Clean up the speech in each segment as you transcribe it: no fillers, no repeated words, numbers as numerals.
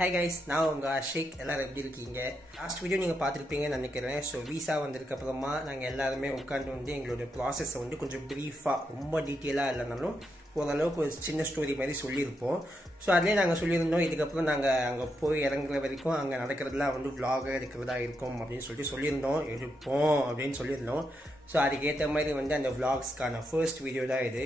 Hi guys, நான் உங்க அஷிக். எல்லாரும் எப்படி இருக்கீங்க? லாஸ்ட் வீடியோ நீங்க பார்த்திருப்பீங்கன்னு நினைக்கிறேன். ஸோ விசா வந்ததுக்கு அப்புறமா நாங்கள் எல்லாருமே உட்காந்து வந்து எங்களோட ப்ராசஸை வந்து கொஞ்சம் ப்ரீஃபாக ரொம்ப டீட்டெயிலாக இல்லைனாலும் ஓரளவுக்கு ஒரு சின்ன ஸ்டோரி மாதிரி சொல்லியிருப்போம். ஸோ அதிலே நாங்கள் சொல்லியிருந்தோம் இதுக்கப்புறம் நாங்கள் அங்கே போய் இறங்குற வரைக்கும் அங்கே நடக்கிறதுலாம் வந்து vlog இருக்கிறதா இருக்கும் அப்படின்னு சொல்லியிருந்தோம். இருப்போம் அப்படின்னு சொல்லியிருந்தோம். ஸோ அதுக்கேற்ற மாதிரி வந்து அந்த vlogsக்கான ஃபர்ஸ்ட் வீடியோ தான் இது.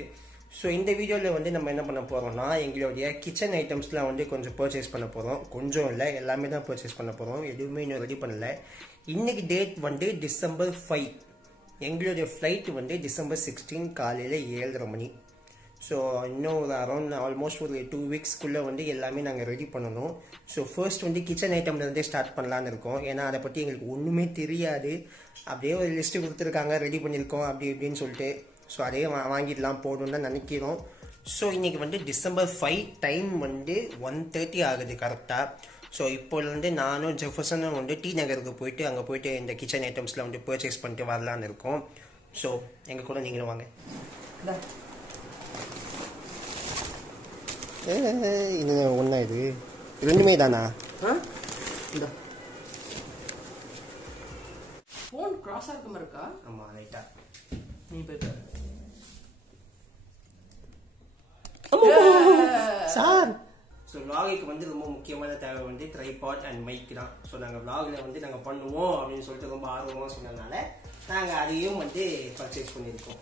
ஸோ இந்த வீடியோவில் வந்து நம்ம என்ன பண்ண போகிறோம்னா எங்களுடைய கிச்சன் ஐட்டம்ஸ்லாம் வந்து கொஞ்சம் பர்ச்சேஸ் பண்ண போகிறோம். கொஞ்சம் இல்லை, எல்லாமே தான் பர்ச்சேஸ் பண்ண போகிறோம். எதுவுமே இன்னும் ரெடி பண்ணல. இன்றைக்கி டேட் வந்து December 5. எங்களுடைய ஃப்ளைட் வந்து December 16 காலையில் 7:30 மணி. ஸோ இன்னும் ஒரு அரௌண்ட் ஆல்மோஸ்ட் ஒரு 2 வீக்ஸ்க்குள்ளே வந்து எல்லாமே நாங்கள் ரெடி பண்ணணும். ஸோ ஃபர்ஸ்ட் வந்து கிச்சன் ஐட்டம்லேருந்தே ஸ்டார்ட் பண்ணலான்னு இருக்கோம். ஏன்னா அதை பற்றி எங்களுக்கு ஒன்றுமே தெரியாது. அப்படியே ஒரு லிஸ்ட்டு கொடுத்துருக்காங்க, ரெடி பண்ணியிருக்கோம் அப்படி இப்படின்னு சொல்லிட்டு. ஸோ அதே வாங்கிடலாம் போடணுன்னு தான் நினைக்கிறோம். ஸோ இன்றைக்கி வந்து December 5, டைம் வந்து 1:30 ஆகுது கரெக்டாக. ஸோ இப்போலேருந்து நானும் ஜெஃபர்சனும் வந்து டி நகருக்கு போயிட்டு அங்கே போயிட்டு இந்த கிச்சன் ஐட்டம்ஸில் வந்து பர்ச்சேஸ் பண்ணிட்டு வரலான்னு இருக்கோம். ஸோ எங்கள் கூட நீங்களும் வாங்க. இது ஒன்றா இது ரெண்டுமே தானா? இந்த ஃபோன் கிராஸ் ஆக மாதிரி இருக்கா? ஆமாம், ரைட்டா. நீ போய் சார். ஸோ vlogக்கு வந்து ரொம்ப முக்கியமான தேவை வந்து ட்ரைபாட் அண்ட் மைக் தான். ஸோ நாங்கள் vlogல வந்து நாங்கள் பண்ணுவோம் அப்படின்னு சொல்லிட்டு ரொம்ப ஆர்வமாக சொன்னதுனால நாங்கள் அதையும் வந்து பர்ச்சேஸ் பண்ணியிருக்கோம்.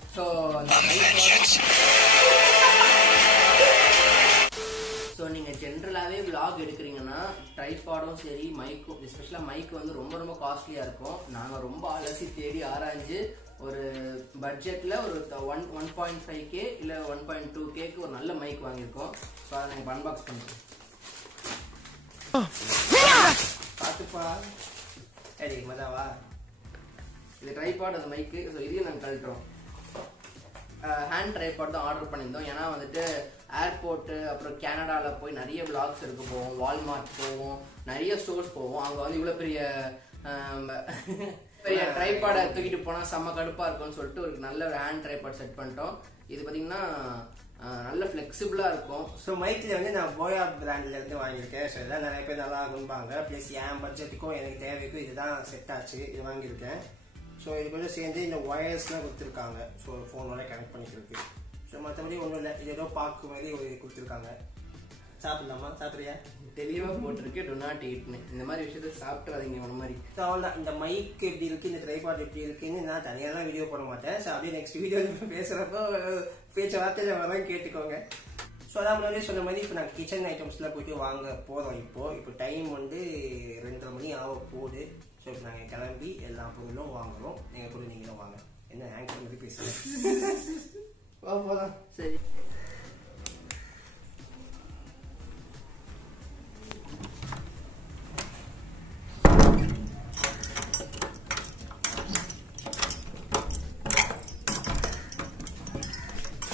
ஸோ நீங்கள் ஜென்ரலாகவே vlog எடுக்கிறீங்கன்னா ட்ரைபாடும் சரி மைக்கும், எஸ்பெஷலாக மைக் வந்து ரொம்ப ரொம்ப காஸ்ட்லியாக இருக்கும். நாங்கள் ரொம்ப அலசி தேடி ஆராய்ஞ்சு ஒரு பட்ஜெட்டில் ஒரு 1.5K இல்லை 1.2Kக்கு ஒரு நல்ல மைக் வாங்கியிருக்கோம். ஸோ அதை நாங்கள் அன்பாக்ஸ் பண்ணுறோம். பார்த்துப்பா. சரி மதாவா? இது ட்ரைபாட், அந்த மைக்கு. ஸோ இதையும் நாங்கள் கழட்டுறோம். ஹேண்ட் ட்ரைபாட் தான் ஆர்டர் பண்ணியிருந்தோம். ஏன்னா வந்துட்டு ஏர்போர்ட்டு அப்புறம் கனடாவில் போய் நிறைய விளாக்ஸ் எடுக்க போவோம், வால்மார்ட் போவோம், நிறைய ஸ்டோர்ஸ் போவோம். அங்கே வந்து இவ்வளோ பெரிய ட்ரைபாடை தூக்கிட்டு போனால் செம்ம கடுப்பாக இருக்கும்னு சொல்லிட்டு ஒரு நல்ல ஒரு ஹேண்ட் ட்ரைபாட் செட் பண்ணிட்டோம். இது பார்த்தீங்கன்னா நல்ல ஃப்ளெக்சிபிளாக இருக்கும். ஸோ மைக்கில் வந்து நான் போயா பிராண்ட்லேருந்து வாங்கியிருக்கேன். ஸோ இதெல்லாம் நிறைய பேர் நல்லா ஆகும்பாங்க. ப்ளஸ் என் பட்ஜெட்டுக்கும் எனக்கு தேவைக்கும் இதுதான் செட் ஆச்சு. இது வாங்கியிருக்கேன். ஸோ இது கூட சேர்ந்து இந்த ஒயர்ஸ்லாம் கொடுத்துருக்காங்க. ஸோ ஃபோனோட கனெக்ட் பண்ணிக்கிறதுக்கு. ஸோ மற்றபடி ஒன்றும் இல்லை, இது ஏதோ பார்க்கு மாதிரி ஒரு கொடுத்துருக்காங்க. சாப்பிடலாமா? சாப்பிட்றியா? தெளிவாக போட்டிருக்கு டு நாட் ஈட்னு. இந்த மாதிரி விஷயத்த சாப்பிட்றாதீங்க ஒரு மாதிரி. ஸோ அவ்வளோதான். இந்த மைக் எப்படி இருக்குது, இந்த ட்ரைபாட் எப்படி இருக்குன்னு நான் தனியாலாம் வீடியோ போட மாட்டேன். ஸோ அப்படியே நெக்ஸ்ட் வீடியோ பேசுகிறப்போ பேச்ச வார்த்தையில் வரதான் கேட்டுக்கோங்க. ஸோ அதான் முன்னாடியே சொன்ன மாதிரி இப்போ நாங்கள் கிச்சன் ஐட்டம்ஸ்லாம் போயிட்டு வாங்க போகிறோம். இப்போ டைம் வந்து 2:30 மணி ஆக போகுது. ஸோ இப்போ நாங்கள் கிளம்பி எல்லா பொருளும் வாங்குகிறோம். நீங்கள் கூட நீங்களும் வாங்க. என்ன ஆங்கர் மாதிரி பேசுகிறேன். போகலாம். சரி.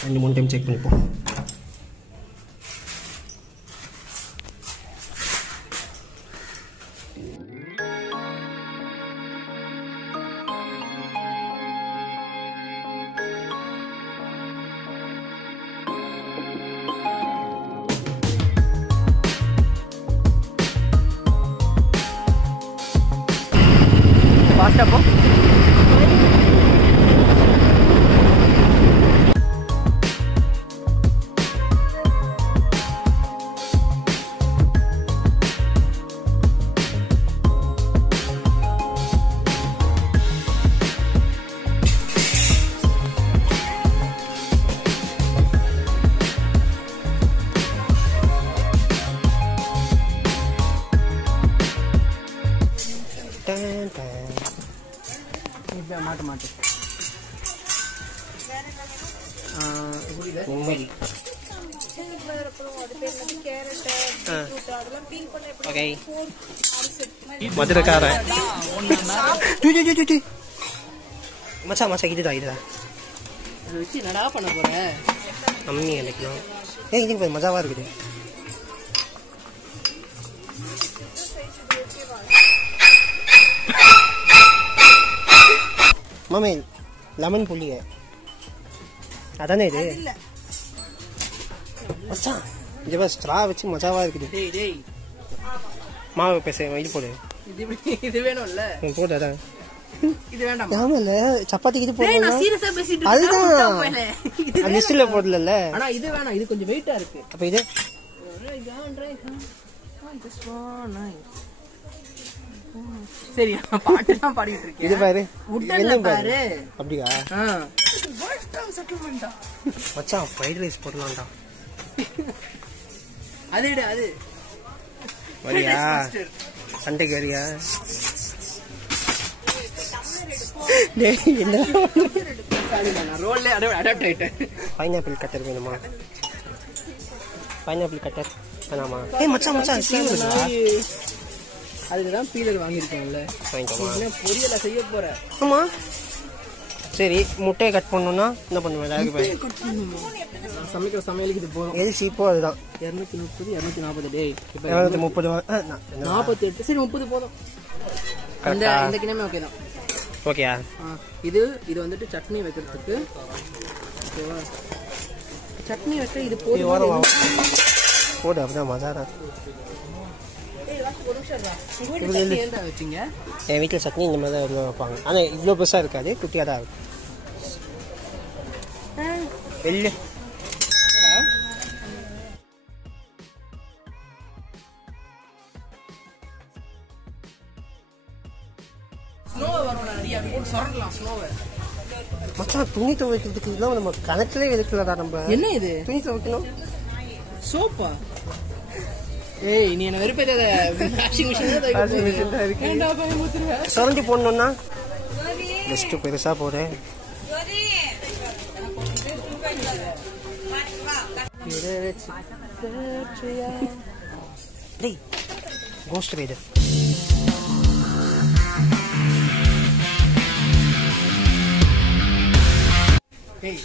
ரெண்டு 3 டைம் செக் பண்ணிப்போம். ஃபாஸ்ட்டாக போ. மாட்ட மாட்டேன். மதுரைக்காரன் மச்சான் மச்சான் இதுதான் வச்சு என்னடா பண்ண போற? அம்மி நினைக்கலாம். இது மஜாவா இருக்குது. மாமே லெமன் புளிய அதானே இது மச்சான். இது ஸ்ட்ரா வச்சு மஜாவா இருக்குது. டேய் டேய் மாவு பேச இது போடு. இது வேணும்ல போடு. அதான் இது வேண்டாம். ஆமால சப்பாத்திக்கு இது போடு. நான் சீரியஸா பேசிட்டு இருக்கேன். அதுதான் லிஸ்ட்ல போடல. ஆனா இது வேணாம், இது கொஞ்சம் வெயிட்டா இருக்கு. அப்ப இது சரி பாட்டு தான் பாடிட்டு இருக்கேன். இது பாரு. உடல்ல பாரு. அப்படியா? செட்டில்மெண்டா மச்சான் ஃப்ரைட் ரைஸ் போடலாம்டா. அதுடா அது. வரியா? சண்டைக்கு வரியா? டேய் என்ன? நான் ரோல்ல அடாப்ட் ஆயிட்டேன். பைனாப்பிள் கட்டர் வேணுமா? பைனாப்பிள் கட்டர் வேணாமா? ஏய் மச்சான் சீவுடா. அதுக்கு தான் பீலர் வாங்கியிருக்கேன்ல. வாங்கிக்கோமா. பொரியல செய்ய போறேன். ஆமா சரி. முட்டையை கட் பண்ணணும்னா என்ன பண்ணுவேன்? சமைக்கிற சமையலுக்கு இது போதும். எது சீப்போ அதுதான். 230 240. டேய் 230 48. சரி 30 போதும். இந்த கிணமே ஓகே தான். ஓகேயா? இது வந்துட்டு சட்னி வைக்கிறதுக்கு. ஓகேவா? சட்னி வைக்க இது போதும். போடு. அப்படிதான் மசாலா. என் வீட்டில் சட்னி இந்த மாதிரி தான் வைப்பாங்க. ஆனால் இவ்வளோ பெருசாக இருக்காது, குட்டியாக தான் இருக்கும். வெள்ளு மச்சான் துணி துவைக்கிறதுக்கு இதெல்லாம் நம்ம கணக்கிலே எடுக்கலடா. நம்ம என்ன இது துணி துவைக்கணும் சோப்பா? ஏய் நீ என்ன வெறுப்பேத. வாஷிங் மிஷின் தான் இருக்கு. சுரண்டி போடணும்னா லிஸ்ட் பெருசா போறேன். டேய் கோஸ்ட் ரைடர். ஏய்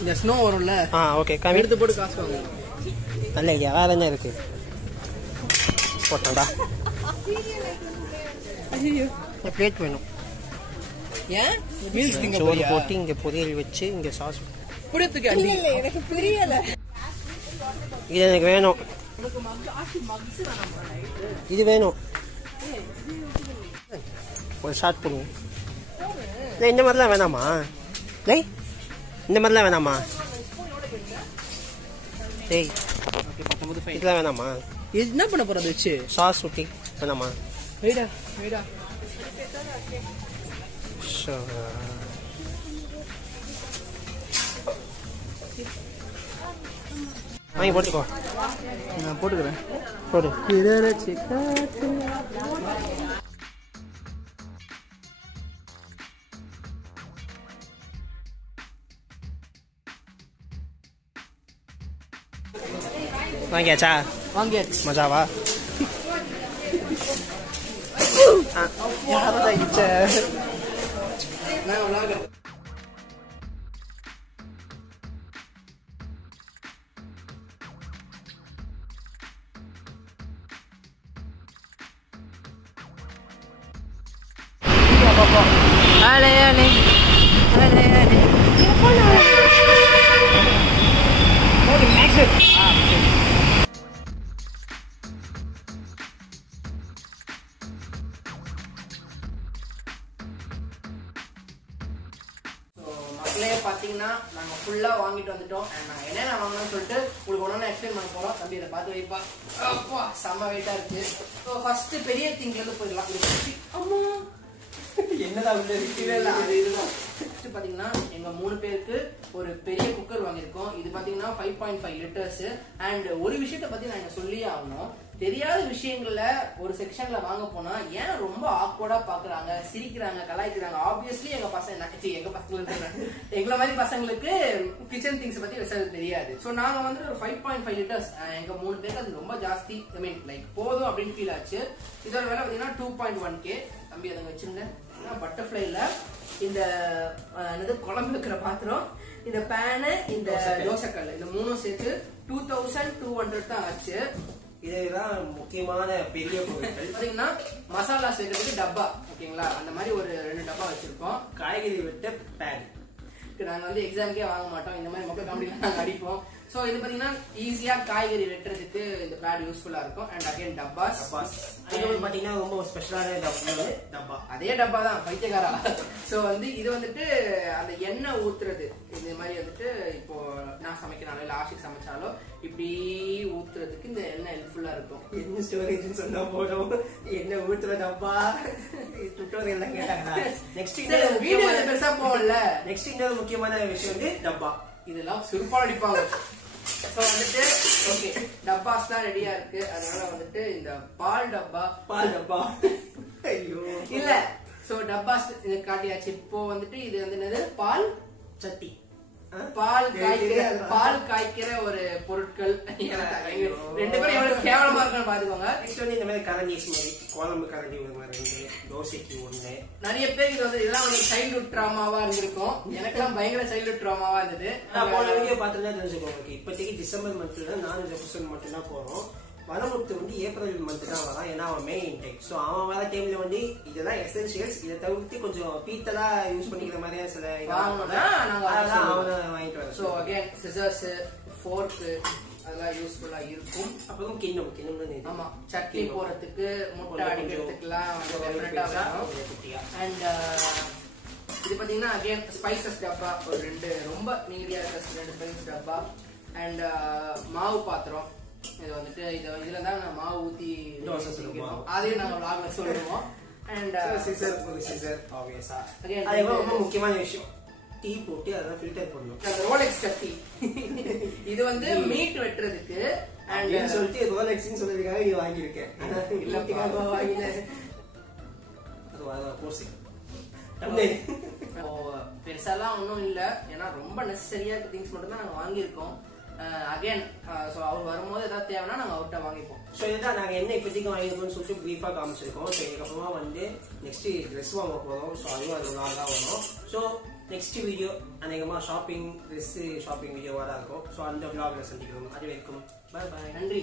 இந்த ஸ்னோ வரும்ல. ஓகே கம்மி எடுத்து போட்டு காசு வாங்க. நல்ல ஐடியா. வேற என்ன இருக்கு? போட்டா பிளேட் வேணும். ஏன் மீல்ஸ் திங்க சோறு போட்டு இங்க பொரியல் வச்சு இங்க சாஸ் புடியத்துக்கு அடி. இல்ல எனக்கு புரியல. இது எனக்கு வேணும். இது வேணும். ஒரு ஷார்ட் போடுவோம். இந்த மாதிரிலாம் வேணாமா? டேய் இந்த மாதிரிலாம் வேணாமா? டேய் இதெல்லாம் வேணாமா? என்ன பண்ண போறது வச்சு? சாஸ் ஊட்டி வேணாமா? வெயிடா வெயிடா. வாங்கி போட்டுக்கோ. நான் போட்டுக்கிறேன். போடு. வாங்கியாச்சா? வாங்கியாச்சு. மஜாவா? பாத்தீங்கன்னா நாங்க ஃபுல்லா வாங்கிட்டு வந்துட்டோம். நாங்க என்னென்ன வாங்கணும்னு சொல்லிட்டு உங்களுக்கு ஒண்ணு எக்ஸ்பிளைன் பண்ண போறோம். தம்பி இதை பார்த்து வைப்பா. அப்பா செம்ம வெயிட்டா இருக்கு. ஸோ ஃபர்ஸ்ட் பெரிய திங்ல இருந்து போயிடலாம். அம்மா என்னடா உள்ள இருக்கு? இதுதான் பாத்தீங்கன்னா எங்க 3 பேருக்கு ஒரு பெரிய குக்கர் வாங்கியிருக்கோம். இது பாத்தீங்கன்னா 5.5 லிட்டர்ஸ். அண்ட் ஒரு விஷயத்த பத்தி நான் சொல்லியே ஆகணும். தெரியாத விஷயங்கள்ல ஒரு செக்ஷன்ல வாங்க போனா ஏன் ரொம்ப ஆக்வர்டா பாக்குறாங்க, சிரிக்கிறாங்க, கலாய்க்கிறாங்க. ஆப்வியஸ்லி எங்க எங்களை மாதிரி பசங்களுக்கு கிச்சன் திங்ஸ் பத்தி விஷயம் தெரியாது. சோ நாங்க வந்து ஒரு 5.5 லிட்டர்ஸ் எங்க 3 பேருக்கு அது ரொம்ப ஜாஸ்தி. ஐ மீன் லைக் போதும் அப்படின்னு ஃபீல் ஆச்சு. இதோட விலை பாத்தீங்கன்னா 2.1K. தம்பி அதை வச்சிருங்க. பட்டர்ஃபிளைல இந்த குழம்பு வைக்கிற பாத்திரம், இந்த பேனு, இந்த தோசைக்கல், இந்த 3 சேர்த்து 2200 தான் ஆச்சு. இதுதான் முக்கியமான பெரிய பொருட்கள். பாத்தீங்கன்னா மசாலா சேர்க்கறதுக்கு டப்பா, ஓகேங்களா? அந்த மாதிரி ஒரு 2 டப்பா வச்சிருக்கோம். காய்கறி வெட்ட பேன். நாங்க வந்து எக்ஸாம்க்கே வாங்க மாட்டோம். இந்த மாதிரி மக்கள் காமெடியில நாங்க அடிப்போம். சோ இது பாத்தீங்கன்னா ஈஸியா காய்கறி வெட்டுறதுக்கு இந்த பேட் யூஸ்ஃபுல்லா இருக்கும். அண்ட் அகைன் டப்பாஸ் இது வந்து பாத்தீங்கன்னா ரொம்ப ஸ்பெஷலான டப்பா. அதே டப்பா தான் பைத்தியக்காரா. சோ வந்து இது வந்துட்டு அந்த எண்ணெய் ஊத்துறது இந்த மாதிரி வந்துட்டு இப்போ நான் சமைக்கிறாலோ இல்ல ஆஷிக் சமைச்சாலோ இப்படி ஊத்துறதுக்கு இந்த எண்ணெய் ஹெல்ப்ஃபுல்லா இருக்கும். என்ன ஸ்டோரேஜ் சொன்னா போதும், என்ன ஊத்துற டப்பா டுட்டோரியல் எல்லாம் கேட்டாங்களா? நெக்ஸ்ட் வீடியோ பெருசா போகல. நெக்ஸ்ட் இன்னொரு முக்கியமான விஷயம் வந்து டப்பா. இதெல்லாம் சுருப்பால் அடிப்பாங்க. சோ வந்துட்டு ஓகே டப்பாஸ் தான் ரெடியா இருக்கு. அதனால வந்துட்டு இந்த பால் டப்பா ஐயோ இல்ல. சோ டப்பாஸ் காட்டியாச்சு. இப்போ வந்துட்டு இது வந்து என்னது பால் சட்டி, பால் காய்க்கிற ஒரு பொருட்கள். ரெண்டு பேரும் எவ்வளவு கேவலமா இருக்குன்னு பாத்துக்கோங்க. நெக்ஸ்ட் வந்து இந்த மாதிரி கரண்டிஸ் மாதிரி குழம்பு கரண்டி ஒரு மாதிரி 2, தோசைக்கு 1. நிறைய பேர் இது வந்து இதெல்லாம் வந்து சைல்ட்ஹுட் ட்ராமாவா இருந்திருக்கும். எனக்கெல்லாம் பயங்கர சைல்ட்ஹுட் ட்ராமாவா இருந்தது. போன வீடியோ பார்த்துதான் தெரிஞ்சுக்கோங்க. இப்போதைக்கு டிசம்பர் மந்த்ல 4 எபிசோட் மட்டும் தான் போறோம். வரமுத்து வந்து ஏப்ரல் மந்த் தான் வரான். ஏன்னா அவன் மெயின் இன்டேக். ஸோ அவன் வர டைம்ல வந்து இதெல்லாம் எசென்சியல்ஸ். இதை தவிர்த்து கொஞ்சம் பீத்தலா யூஸ் பண்ணிக்கிற மாதிரியா சில அவனை வாங்கிட்டு வர. ஸோ அகைன் சிசர்ஸ், ஃபோர்க் அதெல்லாம் யூஸ்ஃபுல்லா இருக்கும். அப்புறம் கிண்ணம் தான். ஆமா, சட்னி போறதுக்கு முட்டை அடிக்கிறதுக்குலாம் டெஃபினட்டா வரும். அண்ட் இது பாத்தீங்கன்னா அகைன் ஸ்பைசஸ் டப்பா ஒரு 2 ரொம்ப நீடியா இருக்க 2 ஸ்பைசஸ் டப்பா. அண்ட் மாவு பாத்திரம். இது வந்துட்டு இதுல தான் நான் மாவு ஊத்தி தோசை சுடுவோம். அதையும் நாங்க vlogல சொல்லுவோம். அண்ட் சிசர் ஆப்வியஸா அது ரொம்ப முக்கியமான விஷயம். டீ போட்டு அத ஃபில்டர் பண்ணனும். அந்த ரோலெக்ஸ் கத்தி. இது வந்து மீட் வெட்டுறதுக்கு. அண்ட் சொல்லிட்டு ரோலெக்ஸ்னு சொல்றதுக்காக நீ வாங்கி இருக்க. இல்ல வாங்கின அது வாங்க போசி. பெருசாலாம் ஒன்றும் இல்லை. ஏன்னா ரொம்ப நெசசரியா திங்ஸ் மட்டும் தான் நாங்கள் வாங்கியிருக்கோம். அகைன் ஸோ அவர் வரும்போது ஏதாவது தேவைன்னா நாங்கள் அவர்கிட்ட வாங்கிப்போம். ஸோ இதுதான் நாங்கள் என்ன இப்போதைக்கு வாங்கிருக்கோம்னு சொல்லிட்டு ப்ரீஃபாக காமிச்சிருக்கோம். ஸோ இதுக்கப்புறமா வந்து நெக்ஸ்ட் ட்ரெஸ் வாங்க போகிறோம். ஸோ அதுவும் அது நாள் தான் வரும். ஸோ நெக்ஸ்ட் வீடியோ அநேகமாக ஷாப்பிங் ட்ரெஸ்ஸு ஷாப்பிங் வீடியோவாக தான் இருக்கும். ஸோ அந்த vlogல சந்திக்கிறோம். அது வரைக்கும் பாய் பாய். நன்றி.